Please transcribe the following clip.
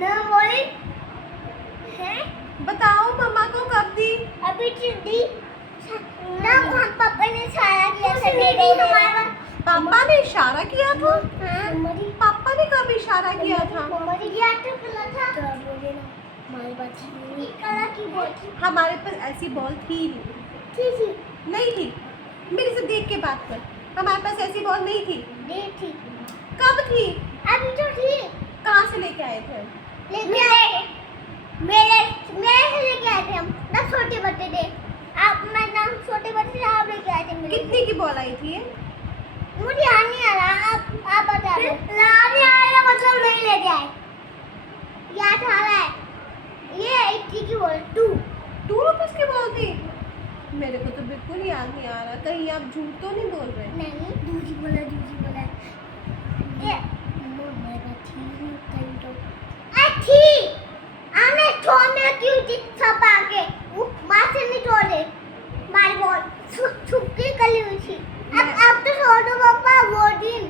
ना बोली है। बताओ मम्मा को कब दी? अभी दी ना, हम पापा ने इशारा किया था दे दो हमारा। पापा ने इशारा किया था? हाँ पापा ने कब इशारा किया था? मम्मा ने किया तो कलर था। तो बोले ना हमारी बात नहीं, कलर की बॉल थी। हमारे पास ऐसी बॉल थी थी नहीं थी? मेरे से देख के बात कर। हमारे पास ऐसी बॉल नहीं थी। थी कब थी? अभी तो थी। कहाँ से लेके आए थे? लेके आए मेरे मेरे से लेके आए थे हम ना, छोटे बच्चे थे। आप मैं नाम छोटे बच्चे थे, आप लेके आए थे मेरे। कितने की बॉल आई थी ये? मुझे याद नहीं आ रहा, आप बता दो। याद नहीं आ रहा मतलब नहीं लेके आए। याद आ रहा है ये 80 की बॉल 2 रुपीस की बॉल थी? मेरे को तो बिल्कुल याद नहीं आ रहा। कहीं आप झूठ तो नहीं बोल रहे? नहीं दूसरी बोला ये मेरे पास थी कहीं तो थी। आने छोड़ने क्यों थी सब आके वो मां से नहीं छोड़े मारी बॉल छुप के कली हुई थी। अब तो छोड़ दो पापा वो दिन।